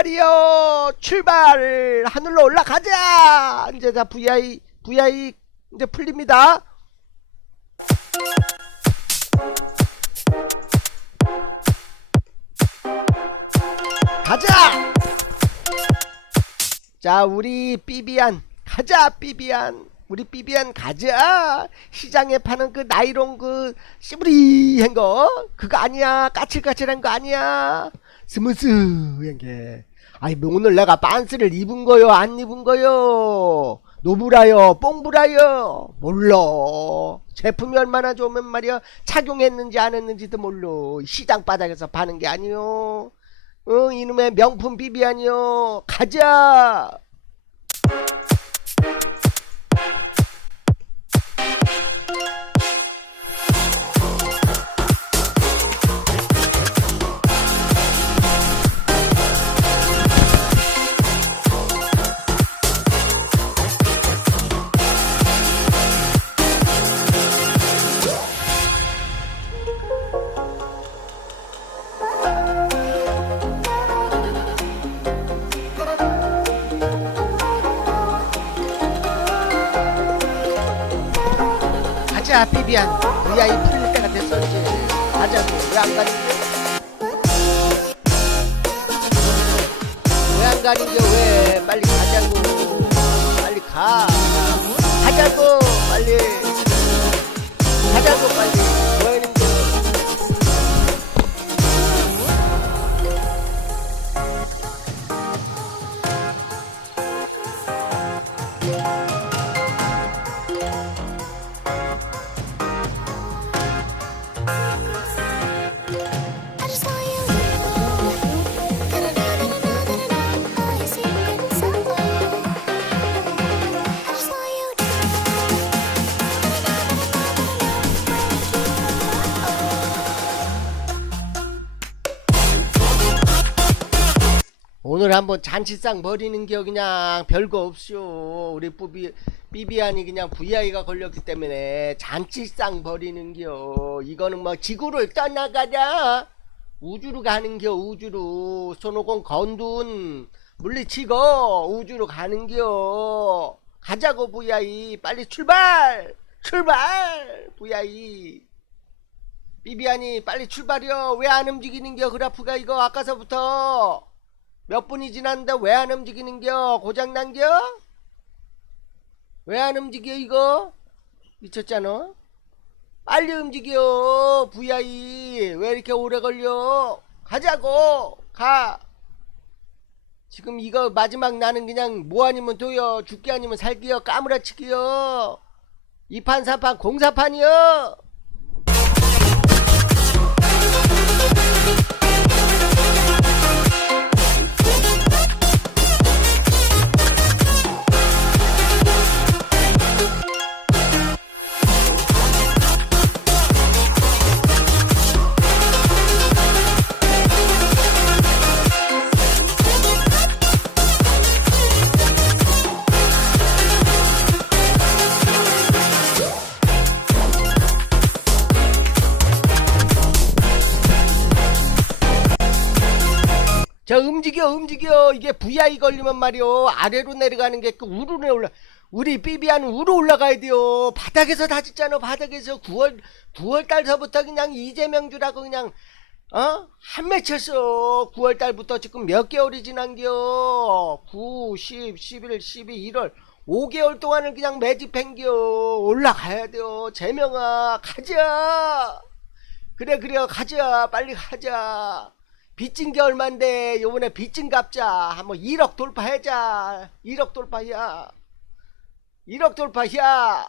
출발이요. 출발. 하늘로 올라가자. 이제 다 VI VI 이제 풀립니다. 가자. 자 우리 삐비안. 가자 삐비안. 우리 삐비안 가자. 시장에 파는 그 나이론 그 씨부리한 거. 그거 아니야. 까칠까칠한 거 아니야. 스무스한 게 아니 뭐 오늘 내가 반스를 입은 거요? 안 입은 거요? 노브라요? 뽕브라요? 몰라. 제품이 얼마나 좋으면 말이야. 착용했는지 안 했는지도 몰라. 시장 바닥에서 파는 게 아니요. 어 이놈의 명품 비비안이요. 가자 비비안 우리 아이 풀릴 때가 이제 가자고 왜안 가는 게? 왜안 가는 게왜? 빨리 가자고. 빨리 가. 가자고 빨리. 가자고 빨리 한번 잔치상 버리는 게 그냥 별거 없쇼. 우리 삐비, 삐비안이 그냥 VI가 걸렸기 때문에 잔치상 버리는 겨. 이거는 뭐 지구를 떠나가자. 우주로 가는 겨, 우주로. 손오공 건둔 물리치고 우주로 가는 겨. 가자고, VI. 빨리 출발! 출발! VI. 삐비안이 빨리 출발이요. 왜 안 움직이는 겨, 그래프가 이거 아까서부터. 몇 분이 지났는데 왜 안 움직이는겨? 고장난겨? 왜 안 움직여 이거? 미쳤잖아? 빨리 움직여 VI 왜 이렇게 오래 걸려? 가자고 가 지금 이거 마지막 나는 그냥 뭐 아니면 도요 죽기 아니면 살기요 까무라치기요 2판 3판 공사판이요 움직여 움직여. 이게 VI 걸리면 말이요. 아래로 내려가는 게 그 우로 올라 우리 삐비아는 우로 올라가야 돼요. 바닥에서 다짓잖아 바닥에서. 9월 9월 달서부터 그냥 이재명주라고 그냥 어? 한 맺혔어. 9월 달부터 지금 몇 개월이 지난겨? 9, 10, 11, 12, 1월. 5개월 동안을 그냥 매집행겨. 올라가야 돼요. 재명아 가자. 그래 그래 가자. 빨리 가자 빚진 게 얼만데 요번에 빚진 갚자. 한번 1억 돌파하자. 1억 돌파야. 1억 돌파야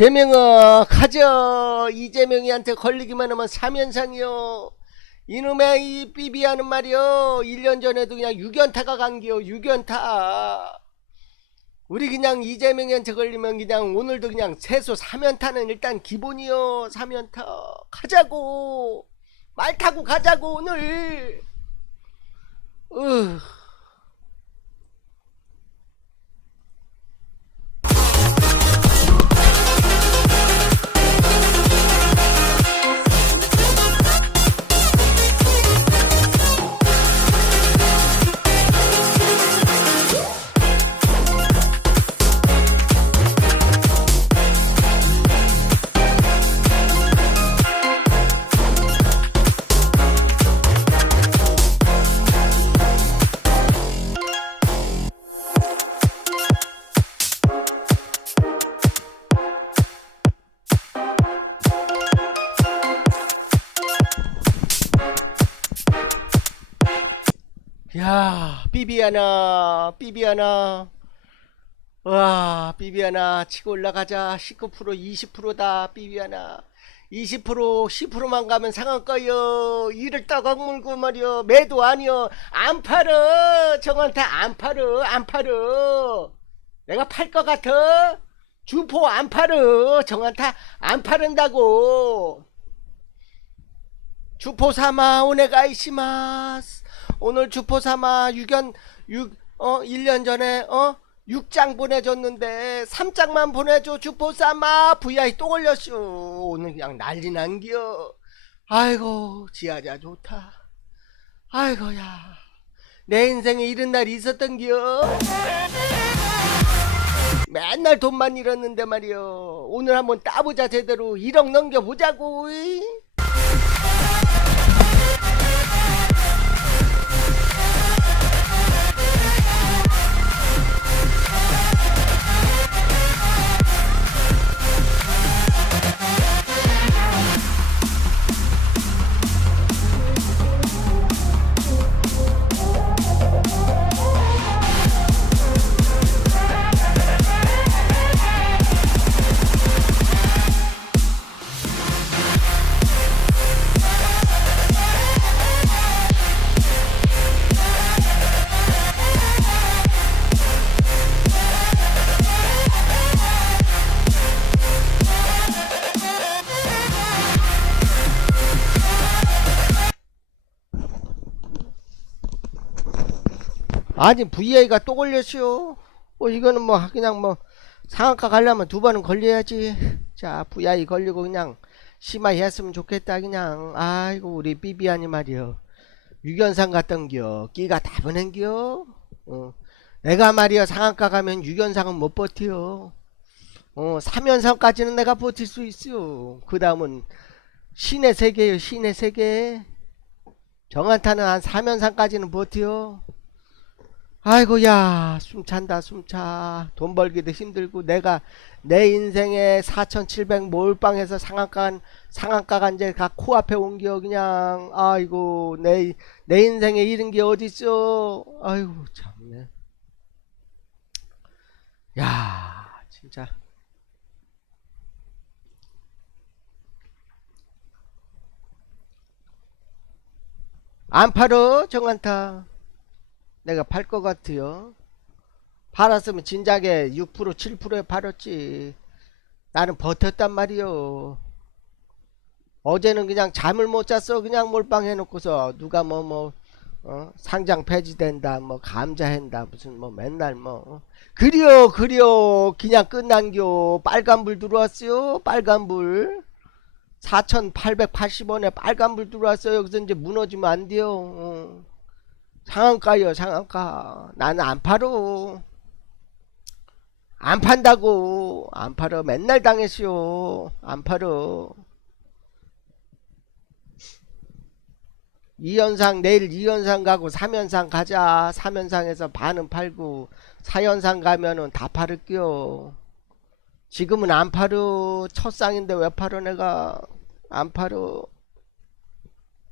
재명아 가자 이재명이한테 걸리기만 하면 사면상이요. 이놈의 이 삐비하는 말이요. 1년 전에도 그냥 6연타가 간기요 6연타. 우리 그냥 이재명한테 걸리면 그냥 오늘도 그냥 세수 3연타는 일단 기본이요 3연타. 가자고. 말 타고 가자고 오늘. 으 야, 비비아나, 비비아나. 와, 비비아나, 치고 올라가자. 19%, 20%다, 비비아나. 20%, 10%만 가면 상한가요. 이를 따각 물고 말이여. 매도 아니여. 안 팔어. 정한테 안 팔어. 안 팔어. 내가 팔 것 같아? 주포 안 팔어. 정한테 안 팔은다고. 주포 사마 오네가이시마스. 오늘 주포 사마 6연 6 어 1년 전에 어 6장 보내줬는데 3장만 보내줘 주포 사마 VI 또 걸렸슈. 오늘 그냥 난리 난겨 아이고 지하자 좋다. 아이고야. 내 인생에 이런 날이 있었던겨 맨날 돈만 잃었는데 말이여. 오늘 한번 따보자 제대로. 1억 넘겨보자고. 이. 아니 VI가 또 걸렸슈. 뭐 이거는 뭐 그냥 뭐 상한가 가려면 두 번은 걸려야지. 자 VI 걸리고 그냥 심하게 했으면 좋겠다 그냥. 아이고 우리 삐비아니 말이여. 유견상 갔던겨. 끼가 다 보낸겨. 어. 내가 말이여 상한가 가면 유견상은 못 버텨. 어 3연상까지는 내가 버틸 수 있어. 그 다음은 신의 세계요 신의 세계. 정한타는 한 3연상까지는 버텨. 아이고야 숨찬다 숨차. 돈 벌기도 힘들고 내가 내 인생에 4,700 몰빵해서 상한가 상한가가 이제 가 코앞에 옮겨 그냥. 아이고 내 내 인생에 이런 게 어딨어? 아이고 참네. 야 진짜. 안 팔어 정한타 내가 팔 것 같아요. 팔았으면 진작에 6% 7%에 팔았지. 나는 버텼단 말이요. 어제는 그냥 잠을 못 잤어. 그냥 몰빵 해놓고서 누가 뭐뭐 어? 상장 폐지된다. 뭐 감자한다. 무슨 뭐 맨날 뭐 어? 그려 그려 그냥 끝난겨. 빨간불 들어왔어요. 빨간불. 4,880원에 빨간불 들어왔어요. 여기서 이제 무너지면 안 돼요. 어. 상한가요 상한가? 나는 안 팔어. 안 판다고. 안 팔어. 맨날 당했어요. 안 팔어. 이연상 내일 이연상 가고 삼연상 가자. 삼연상에서 반은 팔고 사연상 가면은 다 팔을게요. 지금은 안 팔어. 첫 쌍인데 왜 팔어 내가? 안 팔어.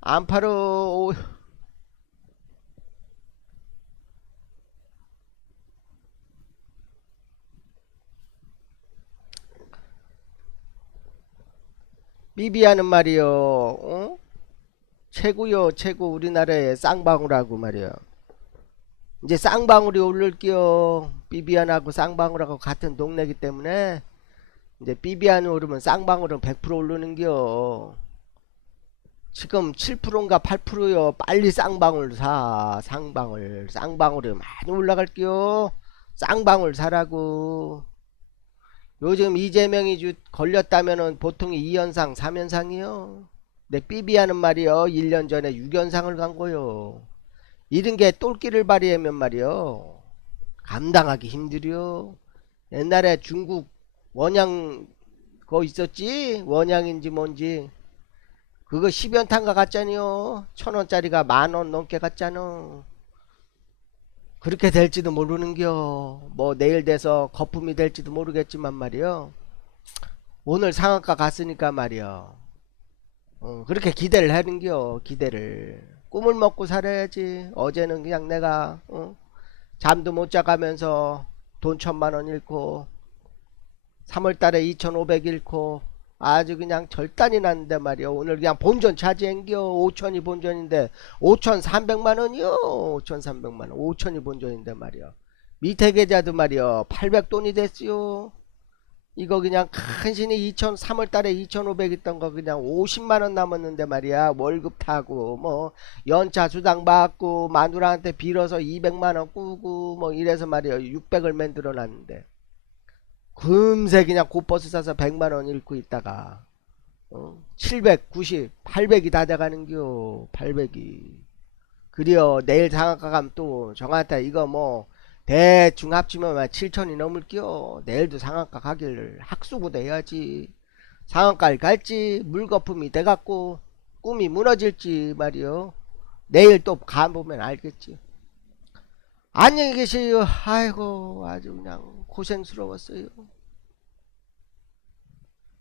안 팔어 오. 비비하는 말이요. 어? 최고요 최고. 우리나라의 쌍방울하고 말이야 이제 쌍방울이 오를게요. 비비안하고 쌍방울하고 같은 동네기 때문에 이제 비비안이 오르면 쌍방울은 100% 오르는겨 지금 7%인가 8%요. 빨리 쌍방울 사 쌍방울. 쌍방울이 많이 올라갈게요. 쌍방울 사라고 요즘 이재명이 주 걸렸다면은 보통 2연상 3연상이요? 내 삐비하는 말이요. 1년 전에 6연상을 간 거요. 이런 게 똘끼를 발휘하면 말이요. 감당하기 힘들요. 옛날에 중국 원양 거 있었지? 원양인지 뭔지? 그거 10연탄가 갔잖아요. 천원짜리가 만원 넘게 갔잖아 그렇게 될지도 모르는겨. 뭐 내일 돼서 거품이 될지도 모르겠지만 말이요. 오늘 상한가 갔으니까 말이요. 어, 그렇게 기대를 하는겨 기대를. 꿈을 먹고 살아야지. 어제는 그냥 내가 어, 잠도 못 자가면서 돈 천만 원 잃고 3월달에 2,500 잃고 아주 그냥 절단이 났는데 말이요. 오늘 그냥 본전 차지한겨 5천이 본전인데 5,300만 원이요. 5,300만 원. 5천이 본전인데 말이요. 밑에 계좌도 말이요. 800돈이 됐어요. 이거 그냥 간신히 2천 3월 달에 2,500 있던 거 그냥 50만 원 남았는데 말이야. 월급 타고 뭐 연차 수당 받고 마누라한테 빌어서 200만 원 꾸고 뭐 이래서 말이야 600을 만들어 놨는데 금세 그냥 곧버스 사서 100만 원 잃고 있다가 어? 700, 90, 800이 다 돼가는겨 800이. 그리어 내일 상한가 가면 또 정한테 이거 뭐 대충 합치면 7천이 넘을겨. 내일도 상한가 가기를 학수고대 해야지. 상한가를 갈지 물거품이 돼갖고 꿈이 무너질지 말이요 내일 또 가보면 알겠지 안녕히 계세요. 아이고 아주 그냥 고생스러웠어요